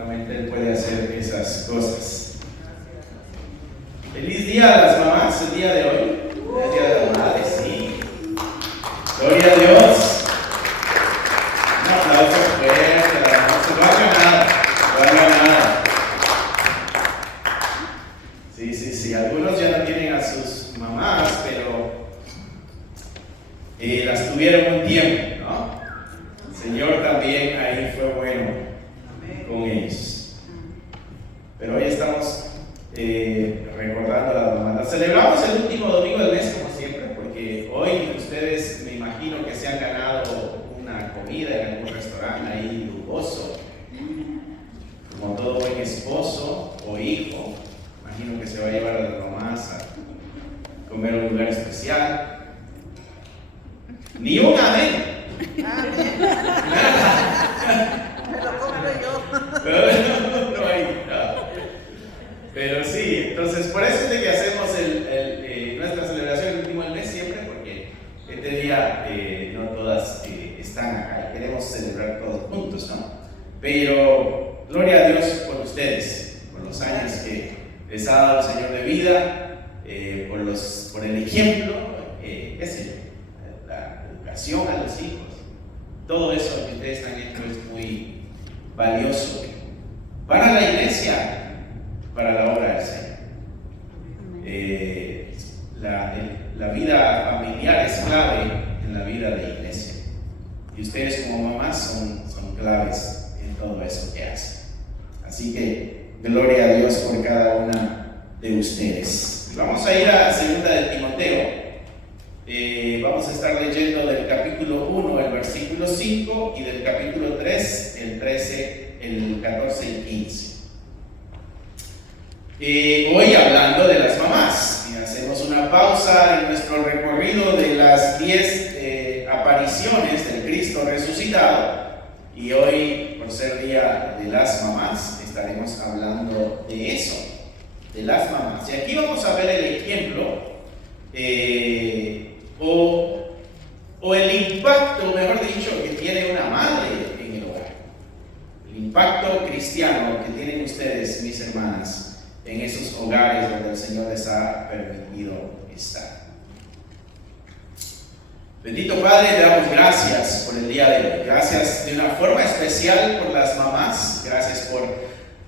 Solamente Él puede hacer esas cosas. Feliz día a las mamás el día de hoy. El día de las madres, sí. Gloria a Dios. Un aplauso fuerte. No haga nada. No haga nada. Sí. Algunos ya no tienen a sus mamás, pero las tuvieron un tiempo, ¿no? El Señor también ahí fue bueno con ellos. Pero hoy estamos recordando a las mamás. Celebramos el último domingo del mes, como siempre, porque hoy ustedes me imagino que se han ganado una comida en algún restaurante ahí lujoso. Como todo buen esposo o hijo, imagino que se va a llevar a las mamás a comer en un lugar especial. Ni un amén. Me lo compro yo. No hay nada. Pero sí, entonces por eso es de que hacemos nuestra celebración el último del mes siempre, porque este día no todas están acá y queremos celebrar todos juntos, ¿no? Pero gloria a Dios por ustedes, por los años que les ha dado el Señor de vida, por el ejemplo, qué sé yo, la educación a los hijos. Todo eso que ustedes han hecho es muy valioso para la iglesia, para la obra del Señor. La vida familiar es clave en la vida de la iglesia. Y ustedes como mamás son claves en todo eso que hacen. Así que gloria a Dios por cada una de ustedes. Vamos a ir a 2 de Timoteo. Vamos a estar leyendo del capítulo 1, el versículo 5, y del capítulo 3, el 13, el 14 y 15. Hoy hablando de las mamás, y hacemos una pausa en nuestro recorrido de las 10 apariciones del Cristo resucitado, y hoy, por ser día de las mamás, estaremos hablando de eso, de las mamás. Y aquí vamos a ver el ejemplo o el impacto, mejor dicho, que tiene una madre en el hogar. El impacto cristiano que tienen ustedes, mis hermanas, en esos hogares donde el Señor les ha permitido estar. Bendito Padre, te damos gracias por el día de hoy. Gracias de una forma especial por las mamás. Gracias por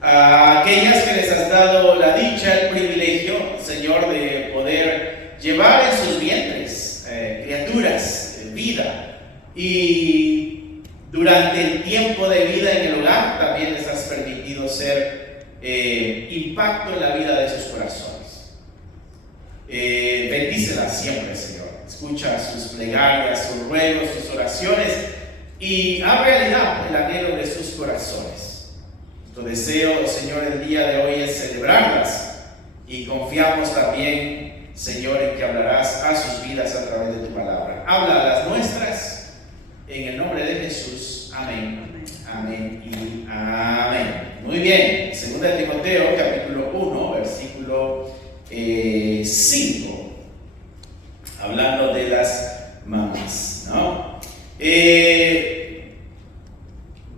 aquellas que les has dado la dicha, el privilegio, Señor, de poder llevar en sus vientres criaturas, vida. Y durante el tiempo de vida en el hogar también les has permitido ser impacto en la vida de sus corazones. Bendícelas siempre, Señor. Escucha sus plegarias, sus ruegos, sus oraciones y haz realidad el anhelo de sus corazones. Nuestro deseo, Señor, el día de hoy es celebrarlas y confiamos también, Señor, en que hablarás a sus vidas a través de tu palabra. Habla a las nuestras, en el nombre de Jesús. Amén. Amén y amén. Muy bien. 2 de Timoteo, capítulo 1, versículo 5. Hablando de las mamás, ¿no?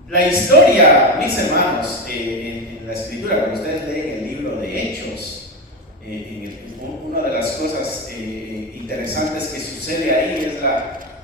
La historia, mis hermanos, en la escritura, cuando ustedes leen el libro de Hechos, una de las cosas interesantes que sucede ahí es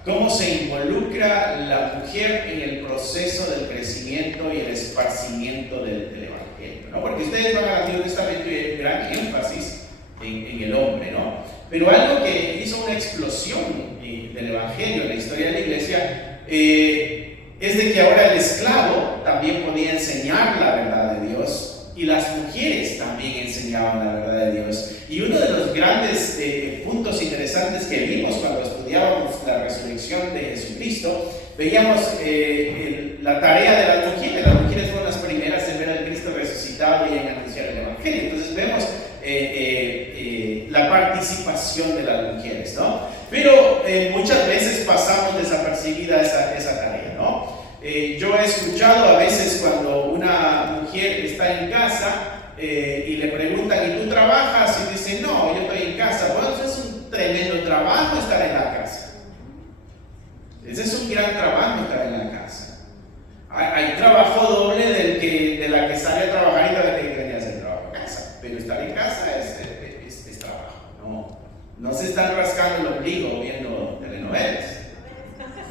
cómo se involucra la mujer en el proceso del crecimiento y el esparcimiento del Evangelio, ¿no? Porque ustedes van al Antiguo Testamento y hay gran énfasis en el hombre, ¿no? Pero algo que hizo una explosión del Evangelio en la historia de la iglesia es de que ahora el esclavo también podía enseñar la verdad de Dios y las mujeres también enseñaban la verdad de Dios. Y uno de los grandes puntos interesantes que vimos cuando estudiábamos la resurrección de Jesucristo, veíamos la tarea de las mujeres. Las mujeres fueron las primeras en ver al Cristo resucitado y en anunciar el Evangelio. Entonces vemos la participación de las mujeres, ¿no? Pero muchas veces pasamos desapercibida esa tarea, ¿no? Yo he escuchado a veces cuando una mujer está en casa y le preguntan, ¿y tú trabajas? Y dice, no, yo estoy en casa. Bueno, eso es un tremendo trabajo estar en la casa. Ese es un gran trabajo estar en la casa. Hay trabajo doble de la que sale a trabajar y de la que viene a hacer trabajo en casa. Pero estar en casa es trabajo. No se están rascando el ombligo viendo telenovelas.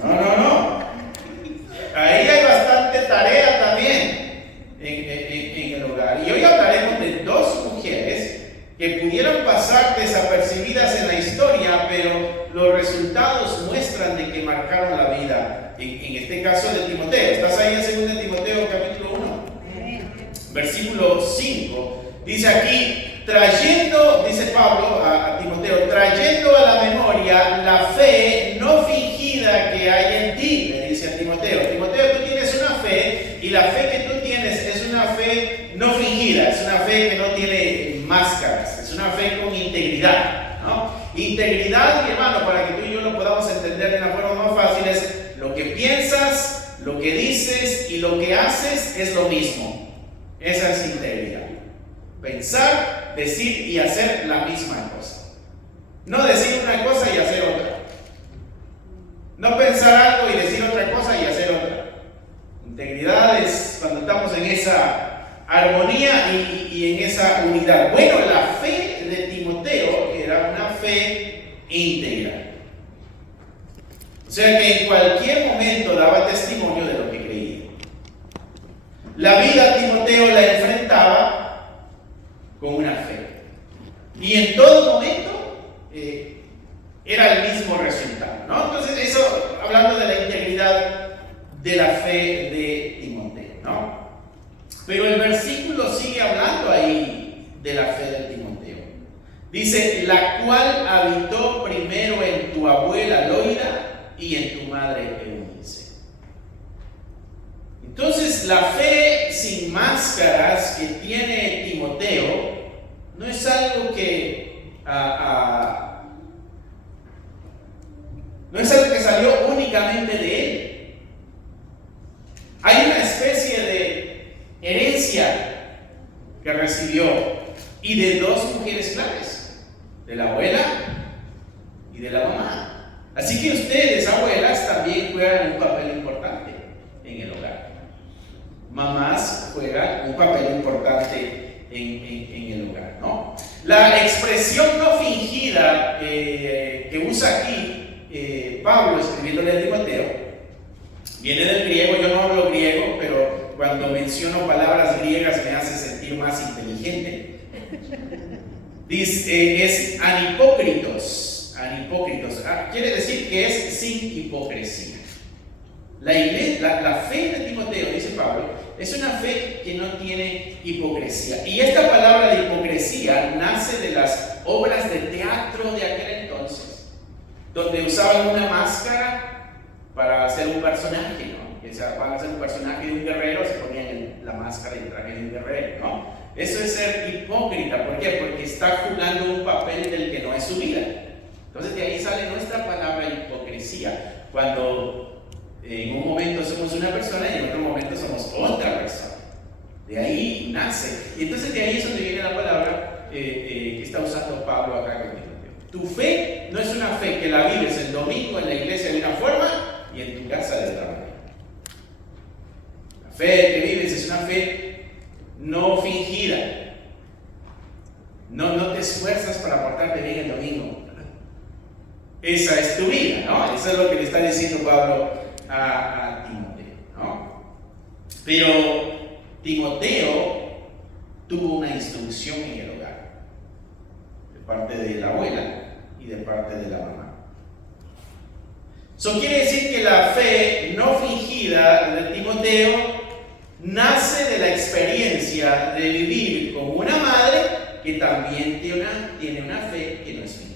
No. Ahí hay bastante tarea también en el hogar. Y hoy hablaremos de dos mujeres que pudieron pasar desapercibidas en la historia, pero los resultados muestran de que marcaron la vida. En este caso de Timoteo. ¿Estás ahí en 2 Timoteo capítulo 1? Versículo 5. Dice aquí, dice Pablo a Timoteo, trayendo a la memoria la fe no fingida que hay en ti, le dice a Timoteo. Timoteo, tú tienes una fe, y la fe que tú tienes es una fe no fingida, es una fe que no tiene máscaras, es una fe con integridad, ¿no? Integridad, mi hermano, para que tú y yo lo podamos entender de una forma más fácil, es lo que piensas, lo que dices y lo que haces es lo mismo. Esa es integridad. Pensar, decir y hacer la misma cosa. No decir una cosa y hacer otra. No pensar algo y decir otra cosa y hacer otra. Integridad es cuando estamos en esa armonía y en esa unidad. Bueno, la fe de Timoteo era una fe íntegra. O sea que en cualquier momento daba testimonio de lo que creía. La vida Timoteo la enfrentaba con una fe. Y en todo momento era el mismo resultado, ¿no? Entonces, eso hablando de la integridad de la fe de Timoteo, ¿no? Pero el versículo sigue hablando ahí de la fe de Timoteo. Dice, la cual habitó primero en tu abuela Loida y en tu madre Eunice. Entonces, la fe sin máscaras que tiene Timoteo no es algo que salió únicamente de él. Hay una especie de herencia que recibió, y de dos mujeres claves, de la abuela y de la mamá. Así que ustedes, abuelas, también juegan un papel importante en el hogar. Mamás juegan un papel importante en el hogar, ¿no? La expresión no fingida que usa aquí Pablo escribiéndole a Timoteo viene del griego. Yo no hablo griego, pero cuando menciono palabras griegas me hace sentir más inteligente. Dice, es anipócritos. Quiere decir que es sin hipocresía. La fe de Timoteo, dice Pablo, es una fe que no tiene hipocresía. Y esta palabra de hipocresía nace de las obras de teatro de aquel entonces, donde usaban una máscara para hacer un personaje, ¿no? Que van a hacer un personaje de un guerrero, se ponían la máscara y el traje de un guerrero, ¿no? Eso es ser hipócrita. ¿Por qué? Porque está jugando un papel del que no es su vida. Entonces de ahí sale nuestra palabra hipocresía, cuando en un momento somos una persona y en otro momento somos otra persona. De ahí nace. Y entonces de ahí es donde viene la palabra que está usando Pablo acá con Timoteo. Tu fe no es una fe que la vives el domingo en la iglesia de una forma y en tu casa de otra manera. La fe que vives es una fe no fingida. No te esfuerzas para portarte bien el domingo. Esa es tu vida, ¿no? Eso es lo que le está diciendo Pablo a Timoteo, ¿no? Pero Timoteo tuvo una instrucción en el hogar, de parte de la abuela y de parte de la mamá. Eso quiere decir que la fe no fingida de Timoteo nace de la experiencia de vivir con una madre que también tiene una fe que no es fingida.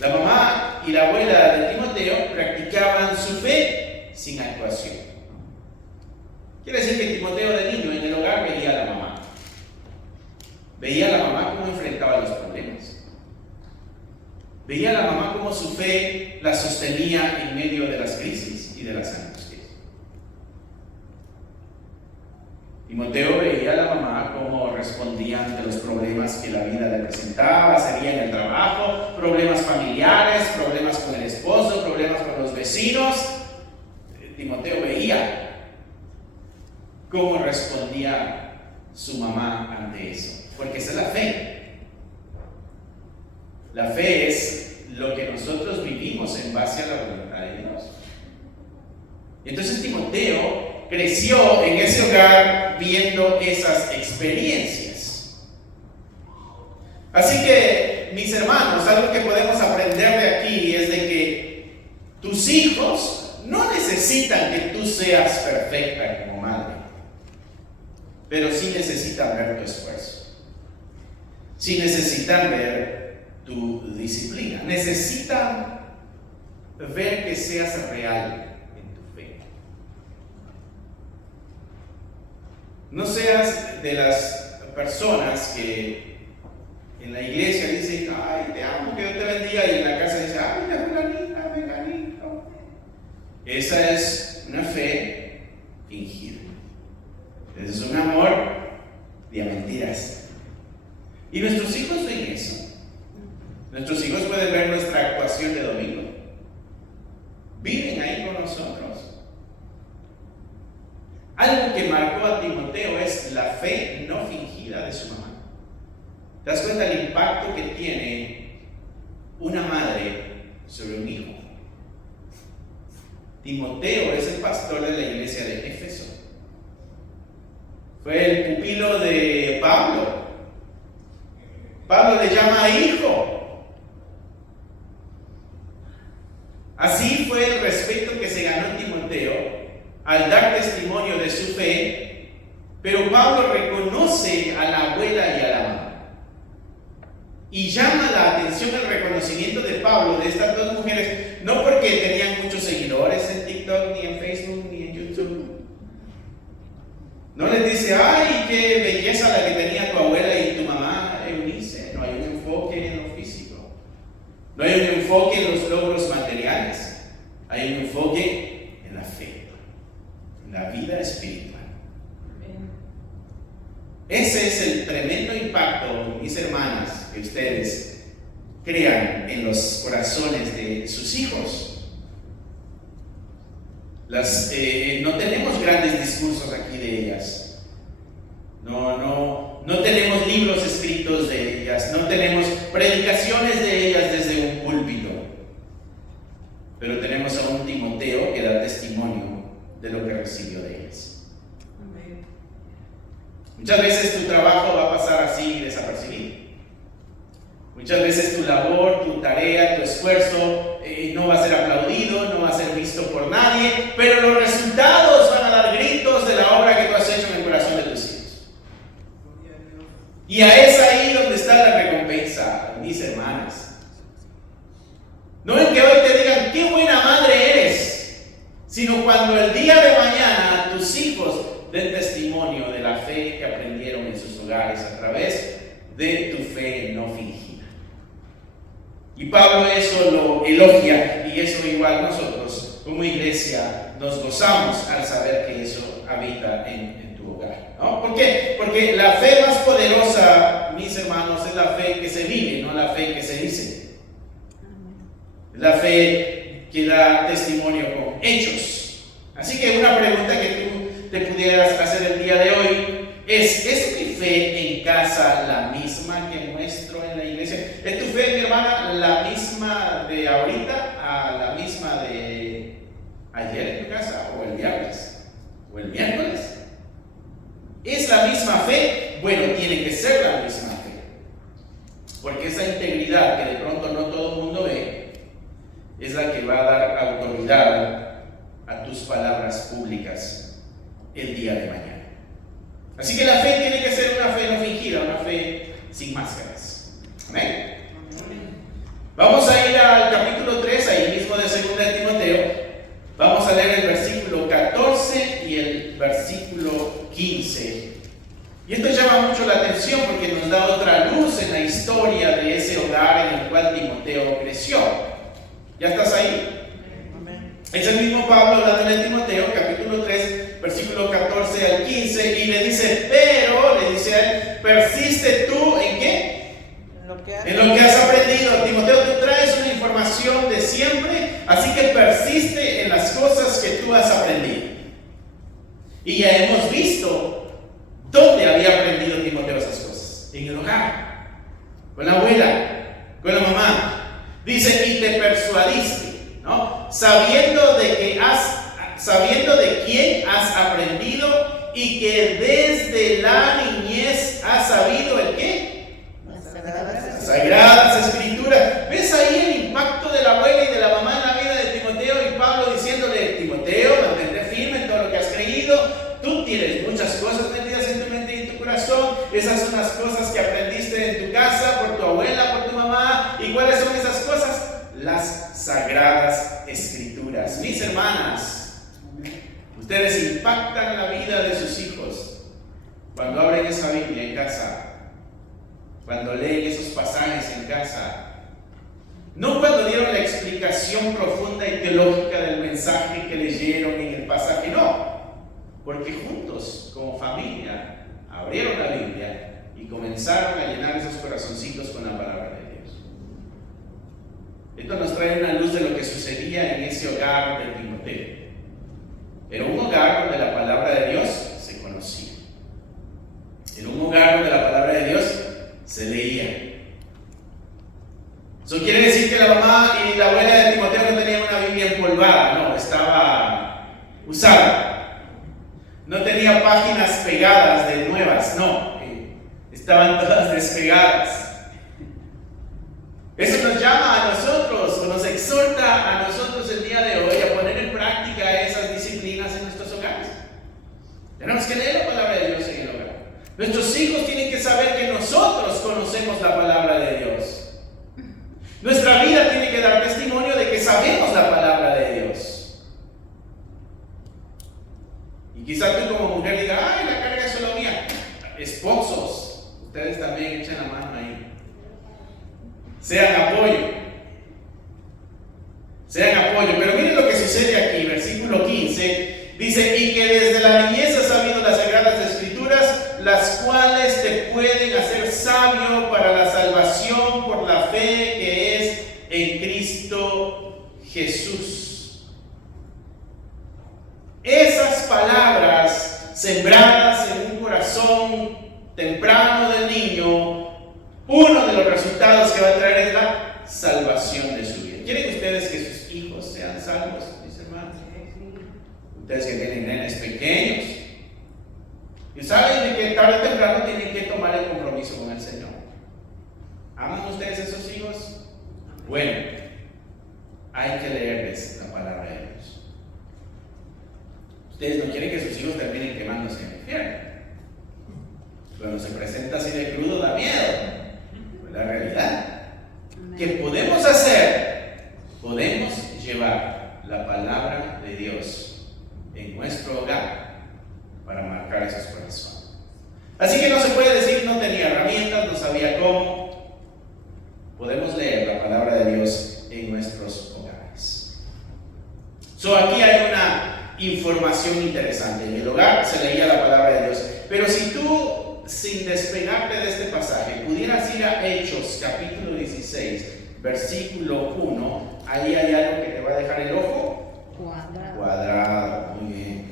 La mamá y la abuela de Timoteo practicaban su fe sin actuación. Quiere decir que Timoteo de niño en el hogar veía a la mamá. Veía a la mamá cómo enfrentaba los problemas. Veía a la mamá cómo su fe la sostenía en medio de las crisis y de las angustias. Timoteo veía a la mamá cómo respondía ante los problemas que la vida le presentaba, sería en el trabajo, problemas familiares, problemas con el esposo, problemas con los vecinos. Timoteo veía cómo respondía su mamá ante eso, porque esa es la fe. La fe es lo que nosotros vivimos en base a la voluntad de Dios. Entonces Timoteo creció en ese hogar viendo esas experiencias. Así que, mis hermanos, algo que podemos aprender de aquí es de que tus hijos no necesitan que tú seas perfecta como madre, pero sí necesitan ver tu esfuerzo, sí necesitan ver tu disciplina, necesitan ver que seas real en tu fe. No seas de las personas que en la iglesia dicen, ay, te amo, que Dios te bendiga, y en la casa dicen, ay, la fulanita, veganito. Esa es una fe fingida. Ese es un amor de mentiras. Y nuestros hijos ven eso. Nuestros hijos pueden ver nuestra actuación de domingo. Viven ahí con nosotros. Algo que marcó a Timoteo es la fe no fingida de su mamá. ¿Te das cuenta del impacto que tiene una madre sobre un hijo? Timoteo es el pastor de la iglesia de Éfeso. Fue el pupilo de Pablo. Pablo le llama hijo. Así fue el respeto que se ganó Timoteo al dar testimonio de su fe, pero Pablo reconoce a la abuela y a la mamá. Y llama la atención el reconocimiento de Pablo de estas dos mujeres, no porque tenían muchos seguidores en TikTok, ni en Facebook, ni en YouTube. No les dice, ay, qué belleza la que tenía tu abuela y tu mamá, Eunice. No hay un enfoque en lo físico. No hay un enfoque en los logros materiales. Hay un enfoque en la fe, en la vida espiritual. Ese es el tremendo impacto, mis hermanas, que ustedes crean en los corazones de sus hijos. No tenemos grandes discursos aquí de ellas. No tenemos libros escritos de ellas. No tenemos predicaciones de ellas desde un púlpito. Pero tenemos a un Timoteo que da testimonio de lo que recibió de ellas. Muchas veces tu trabajo va a pasar así desapercibido. Muchas veces tu labor, tu tarea, tu esfuerzo no va a ser aplaudido, no va a ser visto por nadie, pero los resultados van a dar gritos de la obra que tú has hecho en el corazón de tus hijos. Y es ahí donde está la recompensa, mis hermanas. No en que hoy te digan, qué buena madre eres, sino cuando el día de mañana tus hijos den testimonio de la fe que aprendieron en sus hogares a través de tu fe no fingida. Y Pablo eso lo elogia, y eso igual nosotros como iglesia nos gozamos al saber que eso habita en tu hogar, ¿no? ¿Por qué? Porque la fe más poderosa, mis hermanos, es la fe que se vive, no la fe que se dice. La fe que da testimonio con hechos. Así que una pregunta que tú te pudieras hacer el día de hoy ¿es mi fe en casa la misma que muestro en la iglesia? ¿Es tu fe, mi hermana, la misma de ahorita a la misma de ayer en tu casa, o el viernes, o el miércoles? ¿Es la misma fe? Bueno, tiene que ser la misma fe, porque esa integridad que de pronto no todo el mundo ve es la que va a dar autoridad a tus palabras públicas el día de mañana. Así que la fe tiene que ser una fe no fingida, una fe sin máscaras. Amén. Vamos a ir al capítulo 3, ahí mismo de 2 de Timoteo. Vamos a leer el versículo 14 y el versículo 15. Y esto llama mucho la atención porque nos da otra luz en la historia de ese hogar en el cual Timoteo creció. ¿Ya estás ahí? Es el mismo Pablo hablando de Timoteo, capítulo 3, versículo 14 al 15, y le dice, pero, le dice a él, persiste tú ¿en qué? En lo que has aprendido. Timoteo, tú traes una información de siempre, así que persiste en las cosas que tú has aprendido. Y ya hemos visto dónde había aprendido Timoteo esas cosas. En el hogar, con la abuela, con la mamá. Dice, y te persuadiste, ¿no? Sabiendo de quién has aprendido y que desde la niñez has sabido el qué. Las Sagradas Escrituras. ¿Ves ahí el impacto de la abuela y de la mamá en la vida de Timoteo? Y Pablo diciéndole, Timoteo, mantente firme en todo lo que has creído. Tú tienes muchas cosas metidas en tu mente y en tu corazón. Esas son las cosas que aprendiste en tu casa, por tu abuela, por tu mamá. ¿Y cuáles son esas cosas? Las Sagradas Escrituras. Mis hermanas, ustedes impactan la vida de sus hijos cuando abren esa Biblia en casa, cuando leen esos pasajes en casa. No cuando dieron la explicación profunda y teológica del mensaje que leyeron en el pasaje, no. Porque juntos, como familia, abrieron la Biblia y comenzaron a llenar esos corazoncitos con la palabra de Dios. Esto nos trae una luz de lo que sucedía en ese hogar de Timoteo. Era un hogar donde la palabra de Dios se conocía. Era un hogar donde la palabra de Dios se leía. Eso quiere decir que la mamá y la abuela de Timoteo no tenían una Biblia empolvada, no, estaba usada. No tenía páginas pegadas de nuevas, no, estaban todas despegadas. Eso nos llama a nosotros, o nos exhorta a nosotros el día de hoy a poner en práctica esas disciplinas en nuestros hogares. Tenemos que leer la palabra de Dios en el hogar. Nuestros hijos tienen que saber que nosotros conocemos la palabra de Dios. Nuestra vida tiene que dar testimonio de que sabemos la palabra de Dios. Y quizás tú como mujer digas, ay, la carga es solo mía. Esposos, ustedes también echen la mano ahí. Sean apoyo. Sean apoyo. Pero miren lo que sucede aquí, versículo 15. Dice, y que desde la niñez has sabido las Sagradas Escrituras, las cuales te pueden hacer sabio para la salvación por la fe que es en Cristo Jesús. Esas palabras sembradas en un corazón temprano del niño, uno de los resultados que va a traer es la salvación de su vida. ¿Quieren ustedes que sus hijos sean salvos, mis hermanos? Ustedes que tienen nenes pequeños, y saben de que tarde o temprano tienen que tomar el compromiso con el Señor. ¿Aman ustedes a esos hijos? Bueno, hay que leerles la palabra de Dios. Ustedes no quieren que sus hijos terminen quemándose en el infierno. Cuando se presenta así de crudo da miedo. Pues la realidad que podemos hacer, podemos llevar la palabra de Dios en nuestro hogar para marcar esos corazones. Así que no se puede decir no tenía herramientas, no sabía cómo. Podemos leer la palabra de Dios en nuestros hogares. Aquí hay una información interesante. En el hogar se leía la palabra de Dios. Pero si tú, sin despegarte de este pasaje, pudieras ir a Hechos capítulo 16, versículo 1, ahí hay algo que te va a dejar el ojo cuadrado. Muy bien.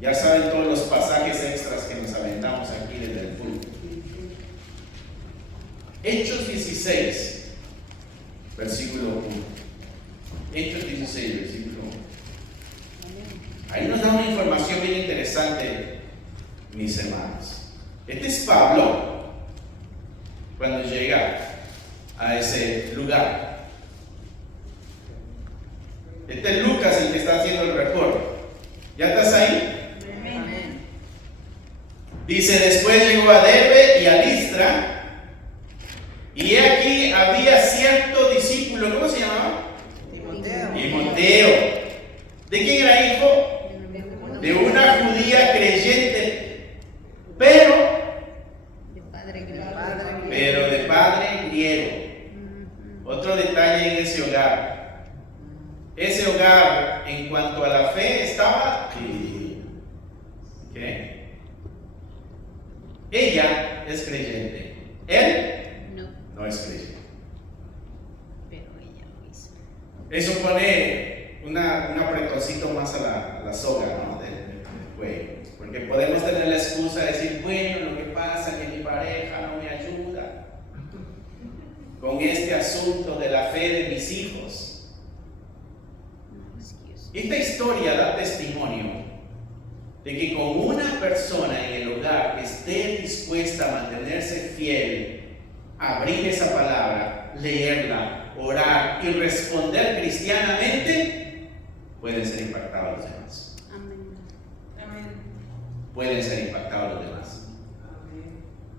Ya saben todos los pasajes extras que nos aventamos aquí desde el púlpito. Hechos 16, versículo 1. Hechos 16, versículo 1. Ahí nos da una información bien interesante, mis hermanos. Este es Pablo cuando llega a ese lugar. Este es Lucas el que está haciendo el reporte. ¿Ya estás ahí? Dice, después llegó a Derbe y a Listra, y he aquí había cierto discípulo, ¿cómo se llamaba? Timoteo. ¿De quién era hijo? De una judía creyente, pero de padre griego. Otro detalle en ese hogar. Ese hogar, en cuanto a la fe, estaba dividido. ¿Qué? Ella es creyente. Él no es creyente. Pero ella lo hizo. Eso pone un apretoncito más a la soga, ¿no? del cuello. Porque podemos tener la excusa de decir, bueno, lo que pasa es que mi pareja no me ayuda con este asunto de la fe de mis hijos. Esta historia da testimonio de que con una persona en el hogar que esté dispuesta a mantenerse fiel, abrir esa palabra, leerla, orar y responder cristianamente, pueden ser impactados los demás. Amén. Pueden ser impactados los demás.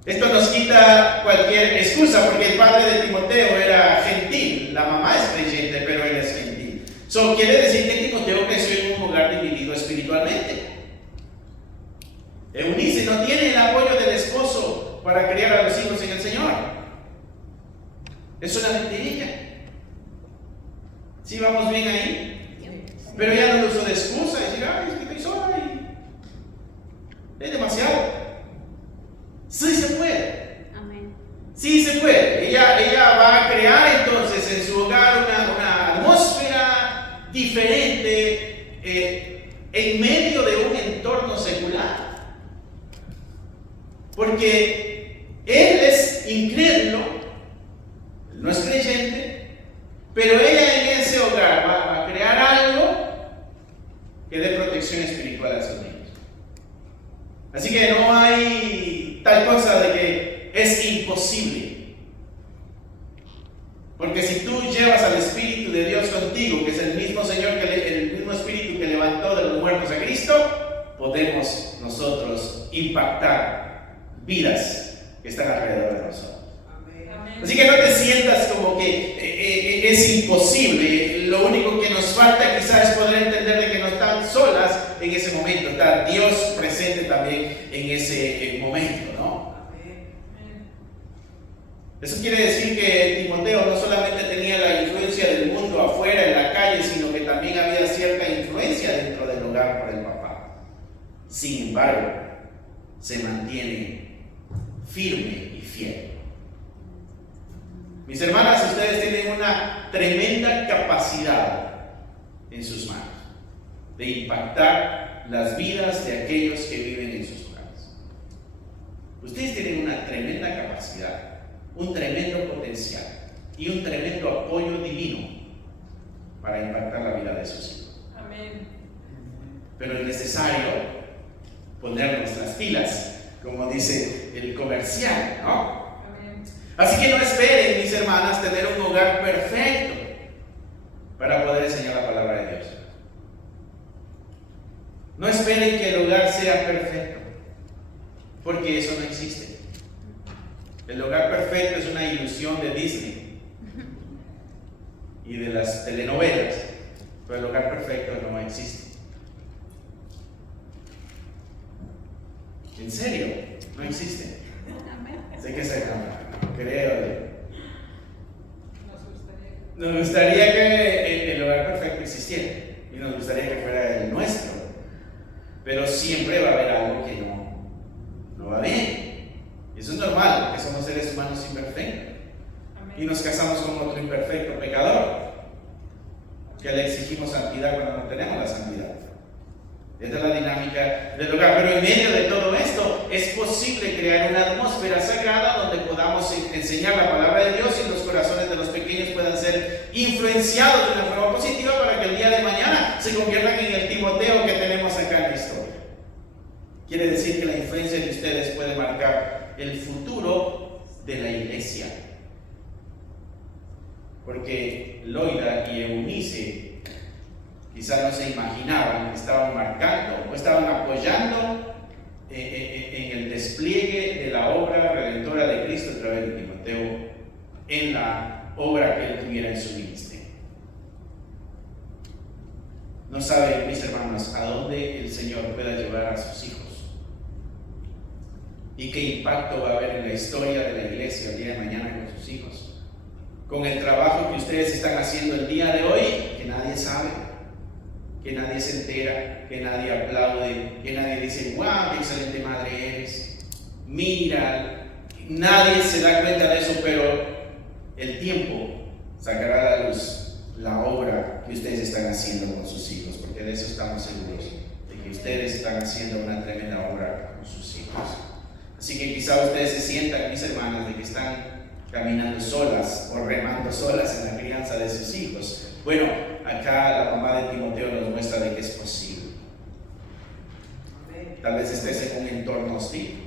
Esto nos quita cualquier excusa, porque el padre de Timoteo era gentil, la mamá es creyente, pero él es gentil. Eso quiere decir que Timoteo creció en un hogar dividido espiritualmente. Eunice no tiene el apoyo del esposo para criar a los hijos en el Señor. Es una mentirilla. ¿Sí vamos bien ahí? Pero ella no lo usó de excusa, decir, ay, es que estoy sola y es demasiado. Sí se puede. Amén. Sí se puede. Ella va a crear entonces en su hogar una atmósfera diferente en medio de un entorno secular. Porque él es incrédulo, no es creyente, pero ella en ese hogar va a crear algo que dé protección espiritual a sus niños. Así que no hay tal cosa de que es imposible. Porque si tú llevas al Espíritu de Dios contigo, que es el mismo Señor, el mismo Espíritu que levantó de los muertos a Cristo, podemos nosotros impactar vidas que están alrededor de nosotros. Amén. Así que no te sientas como que es imposible. Lo único que nos falta quizás es poder entender de que no están solas en ese momento. Está Dios presente también en ese momento, ¿no? Eso quiere decir que Timoteo no solamente tenía la influencia del mundo afuera, en la calle, sino que también había cierta influencia dentro del hogar por el papá. Sin embargo, se mantiene firme y fiel. Mis hermanas, ustedes tienen una tremenda capacidad en sus manos de impactar las vidas de aquellos que viven en sus hogares. Ustedes tienen una tremenda capacidad, un tremendo potencial y un tremendo apoyo divino para impactar la vida de sus hijos. Amén. Pero es necesario ponernos las pilas, como dice el comercial, ¿no? Amén. Así que no esperen, mis hermanas, tener un hogar perfecto para poder enseñar la palabra de Dios. No esperen que el hogar sea perfecto, porque eso no existe. El hogar perfecto es una ilusión de Disney y de las telenovelas, pero el hogar perfecto no existe. ¿En serio? No existe. Sé que se no creo. Nos gustaría que el hogar perfecto existiera y nos gustaría que fuera el nuestro, pero siempre va a haber algo que no va bien. Eso es normal, porque somos seres humanos imperfectos. Y nos casamos con otro imperfecto pecador, que le exigimos santidad cuando no tenemos la santidad. Esta es la dinámica del hogar. Pero en medio de todo esto es posible crear una atmósfera sagrada donde podamos enseñar la palabra de Dios y los corazones de los pequeños puedan ser influenciados de una forma positiva para que el día de mañana se conviertan en el Timoteo que tenemos acá en la historia. Quiere decir que la influencia de ustedes puede marcar el futuro de la iglesia. Porque Loida y Eunice quizás no se imaginaban que estaban marcando o estaban apoyando en el despliegue de la obra redentora de Cristo a través de Timoteo en la obra que él tuviera en su ministerio. No saben, mis hermanos, a dónde el Señor pueda llevar a sus hijos y qué impacto va a haber en la historia de la iglesia el día de mañana con sus hijos, con el trabajo que ustedes están haciendo el día de hoy, que nadie sabe, que nadie se entera, que nadie aplaude, que nadie dice, wow, qué excelente madre eres, mira, nadie se da cuenta de eso, pero el tiempo sacará a la luz la obra que ustedes están haciendo con sus hijos, porque de eso estamos seguros, de que ustedes están haciendo una tremenda obra con sus hijos. Así que quizá ustedes se sientan, mis hermanas, de que están caminando solas o remando solas en la crianza de sus hijos. Bueno, acá la mamá de Timoteo nos muestra de que es posible. Tal vez estés en un entorno hostil.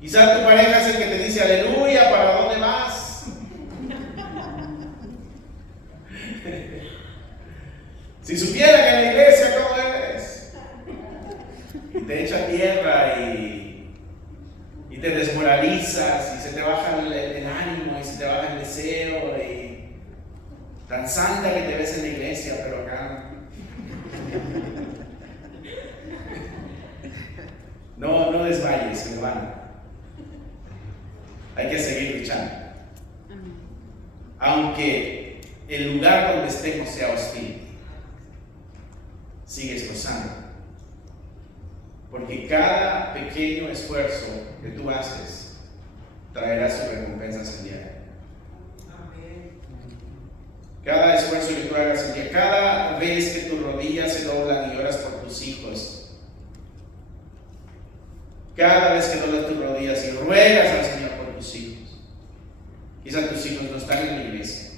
Quizá tu pareja es el que te dice aleluya, ¿para dónde vas? Si supiera que en la iglesia cómo eres, y te echa tierra y te desmoralizas y se te baja el ánimo y se te baja el deseo y tan santa que te ves en la iglesia, pero acá no desmayes, hermano. Hay que seguir luchando. Aunque el lugar donde estemos sea hostil, sigue esforzando. Porque cada pequeño esfuerzo que tú haces traerá sus recompensas el día. Cada esfuerzo que tú hagas el día, cada vez que tus rodillas se doblan y oras por tus hijos, cada vez que doblas tus rodillas y ruegas al Señor por tus hijos, quizá tus hijos no están en la iglesia,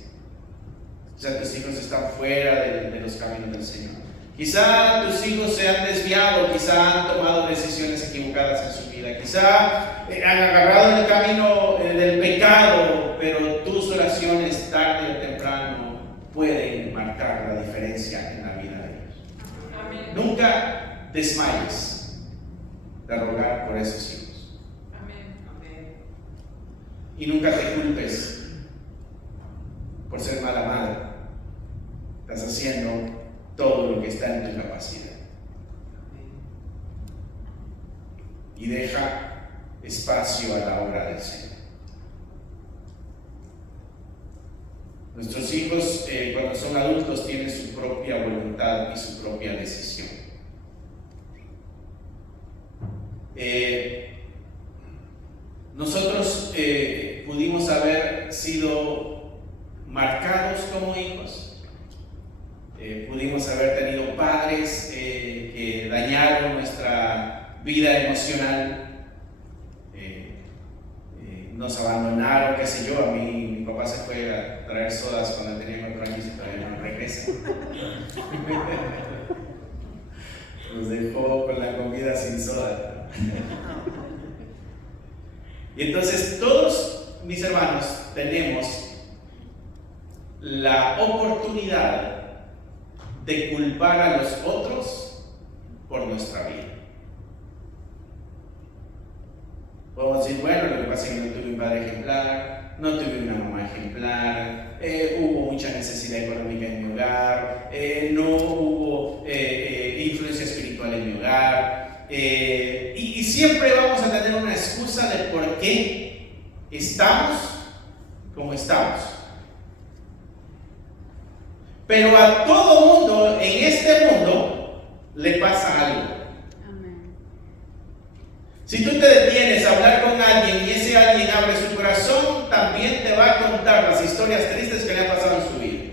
quizá tus hijos están fuera de los caminos del Señor, quizá tus hijos se han desviado, quizá han tomado decisiones equivocadas en su vida, quizá han agarrado el camino del pecado, pero tus oraciones tarde o temprano pueden marcar la diferencia en la vida de ellos. Amén. Nunca desmayes de rogar por esos hijos. Amén. Amén. Y nunca te culpes por ser mala madre. Estás haciendo todo lo que está en tu capacidad. Y deja espacio a la obra del Señor. Nuestros hijos, cuando son adultos, tienen su propia voluntad y su propia decisión. Nosotros pudimos haber sido marcados como hijos, pudimos haber tenido padres que dañaron nuestra vida emocional, nos abandonaron, qué sé yo. A mí, mi papá se fue a traer sodas cuando tenía 4 años y todavía no regresa. Nos dejó con la comida sin soda. Y entonces todos, mis hermanos, tenemos la oportunidad de culpar a los otros por nuestra vida. Podemos decir, bueno, lo que pasa es que no tuve un padre ejemplar, no tuve una mamá ejemplar, hubo mucha necesidad económica en mi hogar, no hubo influencia espiritual en mi hogar, y siempre vamos a tener una excusa de por qué estamos como estamos. Pero a todo mundo en este mundo le pasa algo. Si tú te detienes a hablar con alguien y ese alguien abre su corazón, también te va a contar las historias tristes que le han pasado en su vida.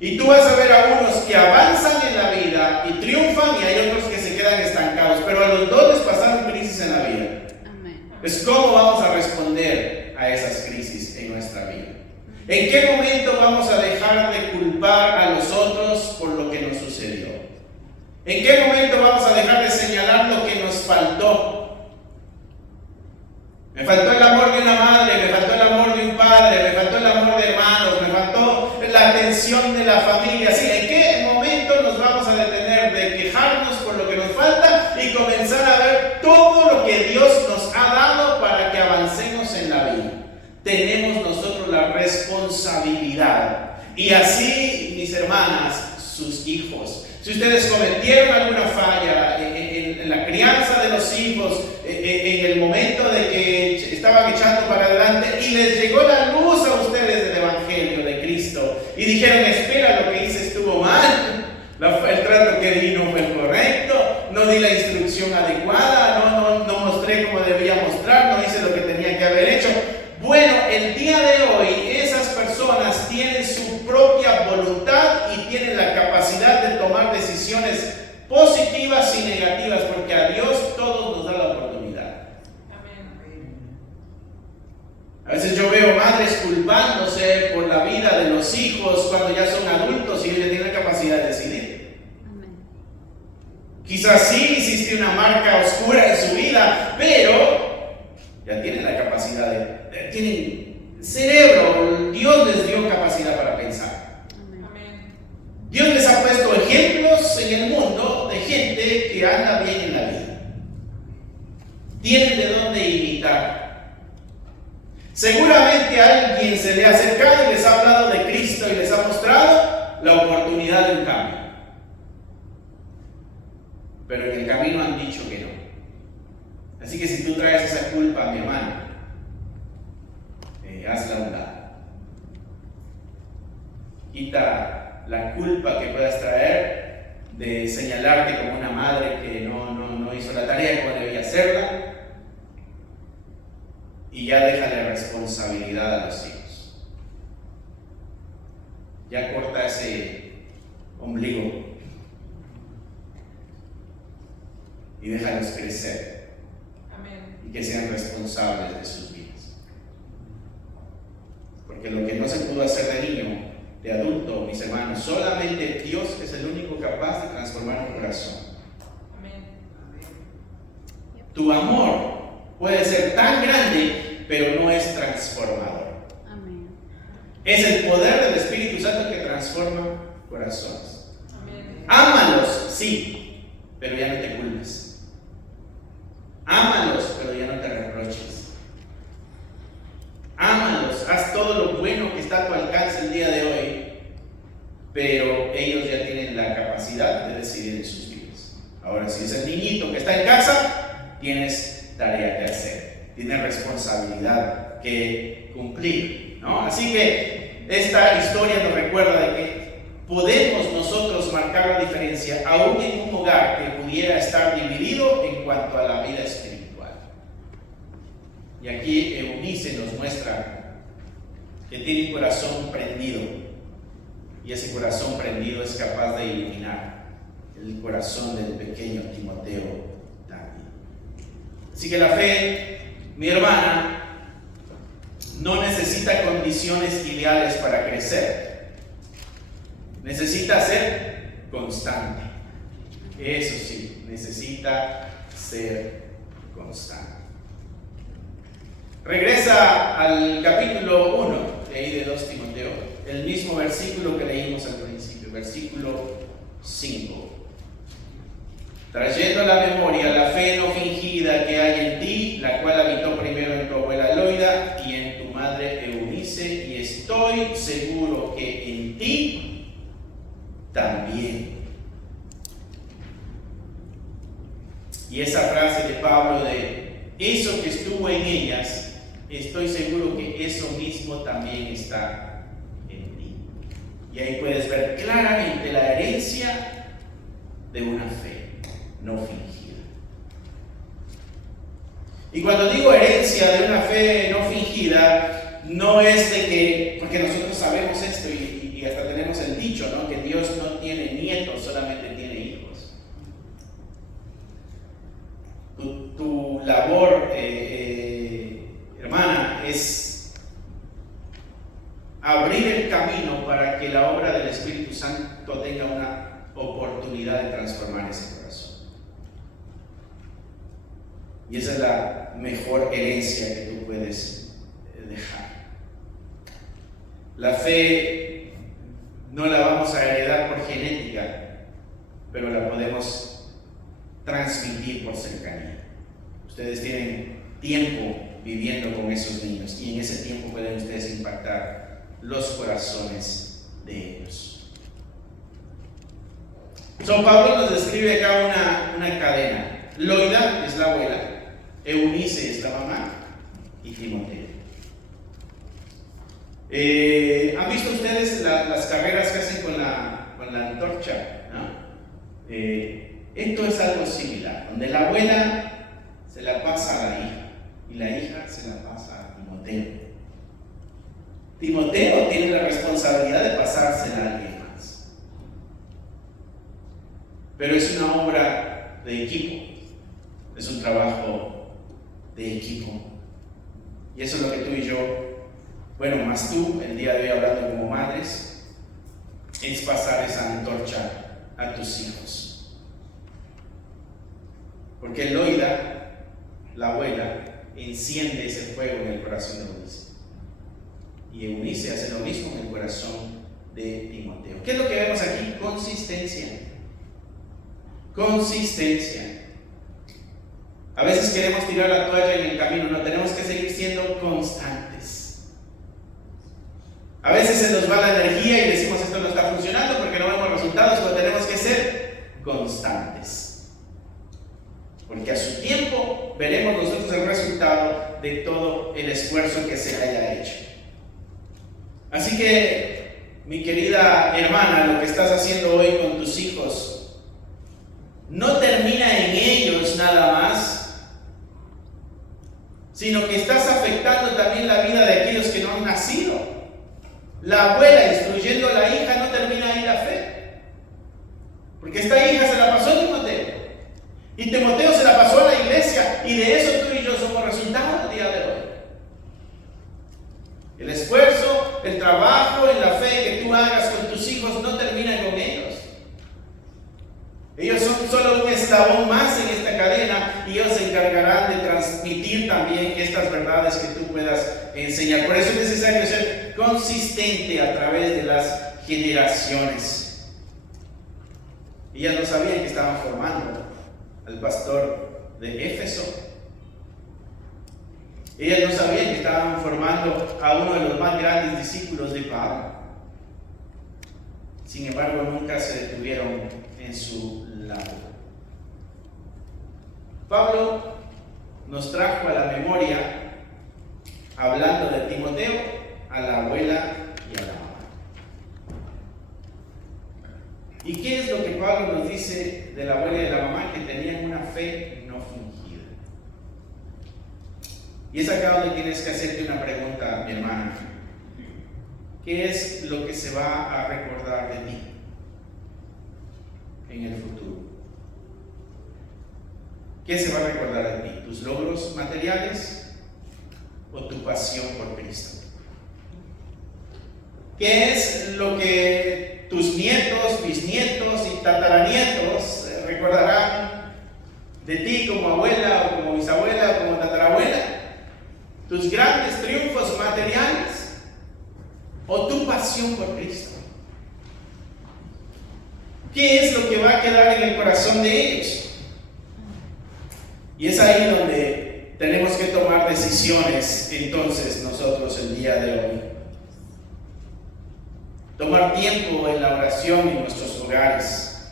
Y tú vas a ver a unos que avanzan en la vida y triunfan, y hay otros que se quedan estancados, pero a los dos les pasaron crisis en la vida. Es cómo vamos a responder a esas crisis en nuestra vida. ¿En qué momento vamos a dejar de culpar a los otros por lo que nos sucedió? ¿En qué momento vamos a dejar de señalar lo que nos faltó? Me faltó el amor de una madre, me faltó el amor de un padre, me faltó el amor de hermanos, me faltó la atención de la familia. Sí, ¿en qué momento nos vamos a detener de quejarnos por lo que nos falta y comenzar a ver todo lo que Dios nos ha dado para que avancemos en la vida? Tenemos nosotros la responsabilidad. Y así, mis hermanas, sus hijos. Si ustedes cometieron alguna falla en la crianza de los hijos, en el momento de que estaban echando para adelante y les llegó la luz a ustedes del Evangelio de Cristo y dijeron, espera, lo que hice estuvo mal, el trato que di no fue el correcto, no di la instrucción adecuada, no mostré como debía mostrar, no hice lo que tenía que haber hecho. Bueno, el día de hoy esas personas tienen su propia voluntad y tienen la capacidad tomar decisiones positivas y negativas, porque a Dios todos nos da la oportunidad. A veces yo veo madres culpándose por la vida de los hijos cuando ya son adultos y ellos ya tienen la capacidad de decidir. Amén. Quizás sí hiciste una marca oscura en su vida, pero ya tienen la capacidad tienen cerebro. Dios les dio capacidad para pensar. Amén. Dios les ha puesto ejemplos en el mundo de gente que anda bien en la vida. Tienen de dónde imitar. Seguramente alguien se le ha acercado y les ha hablado de Cristo y les ha mostrado la oportunidad de un cambio. Pero en el camino han dicho que no. Así que si tú traes esa culpa, mi hermano, hazla a un lado. Quita la culpa que puedas traer de señalarte como una madre que no hizo la tarea como debía hacerla, y ya deja la responsabilidad a los hijos. Ya corta ese ombligo y déjalos crecer. Amén. Y que sean responsables de sus vidas. Porque lo que no se pudo hacer de niño, de adulto, mis hermanos, solamente Dios es el único capaz de transformar un corazón. Amén. Tu amor puede ser tan grande, pero no es transformador. Amén. Es el poder del Espíritu Santo que transforma corazones. Amén. Ámalos, sí, pero ya no te culpes. Ámalos, pero ya no te reproches. Ámalos, haz todo lo bueno que está a tu alcance el día de hoy, pero ellos ya tienen la capacidad de decidir en sus vidas. Ahora, si es el niñito que está en casa, tienes tarea que hacer, tienes responsabilidad que cumplir, ¿no? Así que esta historia nos recuerda de que podemos nosotros marcar la diferencia aún en un hogar que pudiera estar dividido en cuanto a la vida espiritual. Y aquí Eunice nos muestra que tiene un corazón prendido, y ese corazón prendido es capaz de iluminar el corazón del pequeño Timoteo también. Así que la fe, mi hermana, no necesita condiciones ideales para crecer. Necesita ser constante. Eso sí, necesita ser constante. Regresa al capítulo 1 de ahí de 2 Timoteo, el mismo versículo que leímos al principio, versículo 5. Trayendo a la memoria la fe no fingida que hay en ti, la cual habitó primero en tu abuela Loida y en tu madre Eunice, y estoy seguro que en ti también. Y esa frase de Pablo de eso que estuvo en ellas, estoy seguro que eso mismo también está en ti. Y ahí puedes ver claramente la herencia de una fe no fingida. Y cuando digo herencia de una fe no fingida, no es de que, porque nosotros sabemos esto y hasta tenemos el dicho, ¿no? Que Dios no tiene nietos, solamente tiene hijos. Tu labor, hermana, es abrir el camino para que la obra del Espíritu Santo tenga una oportunidad de transformar ese corazón. Y esa es la mejor herencia que tú puedes dejar. La fe no la vamos a heredar por genética, pero la podemos transmitir por cercanía. Ustedes tienen tiempo viviendo con esos niños y en ese tiempo pueden ustedes impactar los corazones de ellos. San Pablo nos describe acá una cadena. Loida es la abuela, Eunice es la mamá y Timoteo. ¿Han visto ustedes las carreras que hacen con la antorcha? ¿No? Esto es algo similar, donde la abuela se la pasa a la hija y la hija se la pasa a Timoteo. Timoteo tiene la responsabilidad de pasársela a alguien más. pero es una obra de equipo, es un trabajo de equipo. Y eso es lo que tú y yo, bueno, más tú, el día de hoy hablando como madres, es pasar esa antorcha a tus hijos. Porque Loida, la abuela, enciende ese fuego en el corazón de Eunice. Y Eunice hace lo mismo en el corazón de Timoteo. ¿Qué es lo que vemos aquí? Consistencia. Consistencia. A veces queremos tirar la toalla en el camino, no, tenemos que seguir siendo constantes. A veces se nos va la energía y decimos esto no está funcionando porque no vemos resultados, pero tenemos que ser constantes. Porque a su tiempo veremos nosotros el resultado de todo el esfuerzo que se haya hecho. Así que, mi querida hermana, lo que estás haciendo hoy con tus hijos no termina en ellos nada más, sino que estás afectando también la vida de aquellos que no han nacido. La abuela instruyendo a la hija no termina ahí la fe, porque esta hija se la pasó a Timoteo y Timoteo se la pasó a la iglesia, y de eso tú y yo somos resultados el día de hoy. El esfuerzo, el trabajo en la fe que tú hagas con tus hijos no termina con ellos. Ellos son solo un eslabón más en esta cadena, y ellos se encargarán de transmitir también estas verdades que tú puedas enseñar. Por eso es necesario ser consistente a través de las generaciones. Ellas no sabían que estaban formando al pastor de Éfeso. Ellas no sabían que estaban formando a uno de los más grandes discípulos de Pablo. Sin embargo, nunca se detuvieron en su labor. Pablo nos trajo a la memoria, hablando de Timoteo, a la abuela y a la mamá. ¿Y qué es lo que Pablo nos dice de la abuela y de la mamá? Que tenían una fe no fingida. Y es acá donde tienes que hacerte una pregunta, mi hermana. ¿Qué es lo que se va a recordar de ti en el futuro? ¿Qué se va a recordar de ti? ¿Tus logros materiales o tu pasión por Cristo? ¿Qué es lo que tus nietos, bisnietos y tataranietos recordarán de ti como abuela o como bisabuela o como tatarabuela? ¿Tus grandes triunfos materiales o tu pasión por Cristo? ¿Qué es lo que va a quedar en el corazón de ellos? Y es ahí donde tenemos que tomar decisiones entonces nosotros el día de hoy. Tomar tiempo en la oración en nuestros hogares.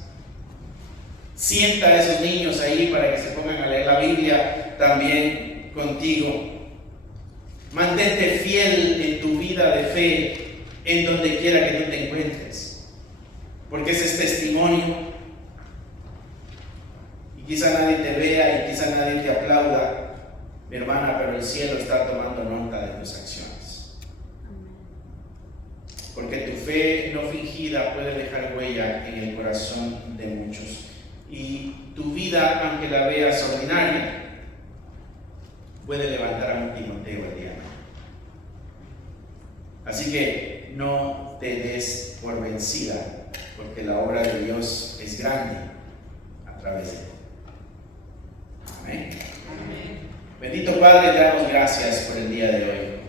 Sienta a esos niños ahí para que se pongan a leer la Biblia también contigo. Mantente fiel en tu vida de fe en donde quiera que tú te encuentres, porque ese es testimonio. Y quizá nadie te vea y quizá nadie te aplauda, mi hermana, pero el cielo está tomando nota de tus acciones. Porque tu fe no fingida puede dejar huella en el corazón de muchos. Y tu vida, aunque la veas ordinaria, puede levantar a un Timoteo el día de hoy. Así que no te des por vencida, porque la obra de Dios es grande a través de ti. Amén. Amén. Bendito Padre, te damos gracias por el día de hoy.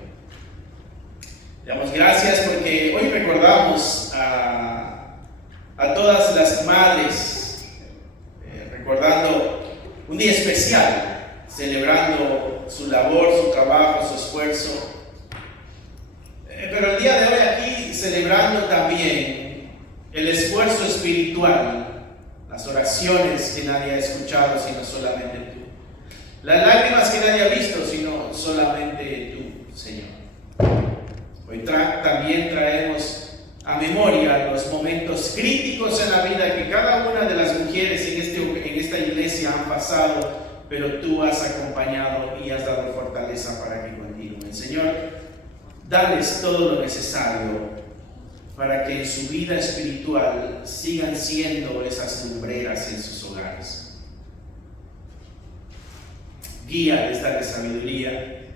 Te damos gracias porque hoy recordamos a todas las madres, recordando un día especial, celebrando su labor, su trabajo, su esfuerzo. Pero el día de hoy aquí celebrando también el esfuerzo espiritual, las oraciones que nadie ha escuchado sino solamente tú, las lágrimas que nadie ha visto sino solamente tú, Señor. Hoy también traemos a memoria los momentos críticos en la vida que cada una de las mujeres en esta iglesia han pasado, pero tú has acompañado y has dado fortaleza para que continúen. Señor, dales todo lo necesario para que en su vida espiritual sigan siendo esas lumbreras en sus hogares. Guíales, dale sabiduría.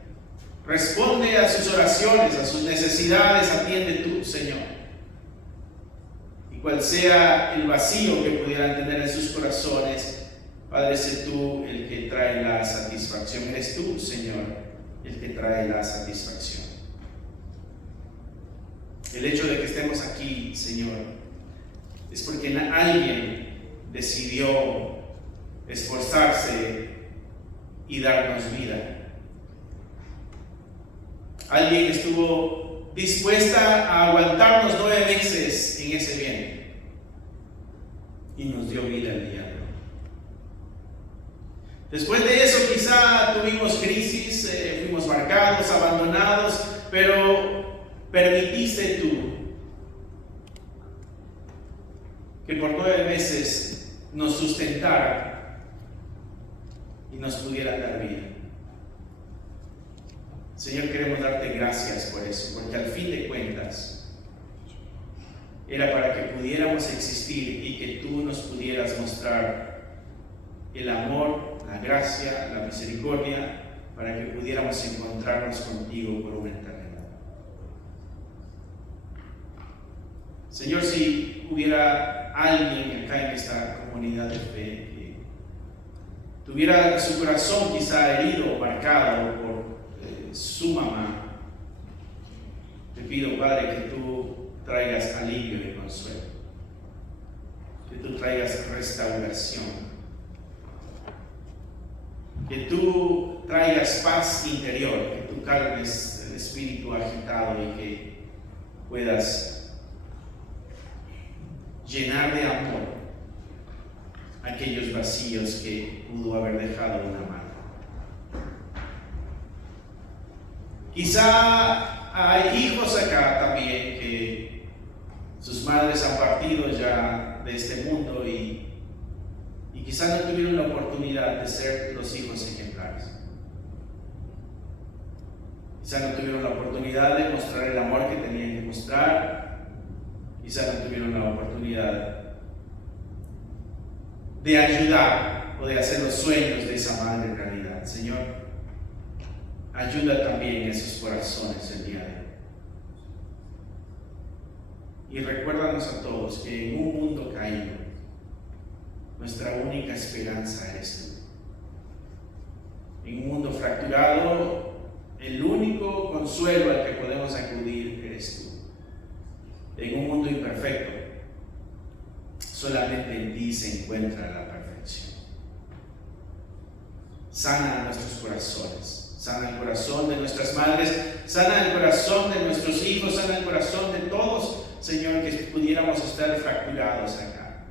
Responde a sus oraciones, a sus necesidades, atiende tú, Señor. Y cual sea el vacío que pudieran tener en sus corazones, Padre, sé tú el que trae la satisfacción. Eres tú, Señor, el que trae la satisfacción. El hecho de que estemos aquí, Señor, es porque alguien decidió esforzarse y darnos vida. Alguien estuvo dispuesta a aguantarnos 9 meses en ese vientre y nos dio vida el día de hoy. Después de eso quizá tuvimos crisis, fuimos marcados, abandonados, pero permitiste tú que por 9 meses nos sustentara y nos pudiera dar vida. Señor, queremos darte gracias por eso, porque al fin de cuentas era para que pudiéramos existir y que tú nos pudieras mostrar el amor, la gracia, la misericordia, para que pudiéramos encontrarnos contigo por una eternidad. Señor, si hubiera alguien acá en esta comunidad de fe que tuviera su corazón quizá herido o marcado por su mamá, te pido, Padre, que tú traigas alivio y consuelo, que tú traigas restauración, que tú traigas paz interior, que tú calmes el espíritu agitado y que puedas llenar de amor aquellos vacíos que pudo haber dejado una madre. Quizá hay hijos acá también que sus madres han partido ya de este mundo y quizá no tuvieron la oportunidad de ser los hijos ejemplares. Quizá no tuvieron la oportunidad de mostrar el amor que tenían que mostrar. Quizá no tuvieron la oportunidad de ayudar o de hacer los sueños de esa madre realidad. Señor, ayuda también esos corazones el día de hoy. Y recuérdanos a todos que en un mundo caído, nuestra única esperanza eres tú. En un mundo fracturado, el único consuelo al que podemos acudir eres tú. En un mundo imperfecto, solamente en ti se encuentra la perfección. Sana nuestros corazones. Sana el corazón de nuestras madres, sana el corazón de nuestros hijos, sana el corazón de todos, Señor, que pudiéramos estar fracturados acá.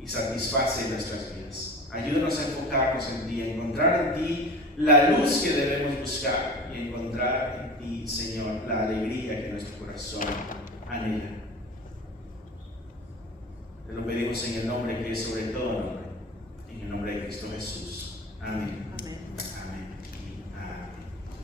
Y satisface nuestras vidas. Ayúdanos a enfocarnos en ti, a encontrar en ti la luz que debemos buscar y encontrar en ti, Señor, la alegría que nuestro corazón anhela. Te lo pedimos en el nombre que es sobre todo nombre, en el nombre de Cristo Jesús. Amén.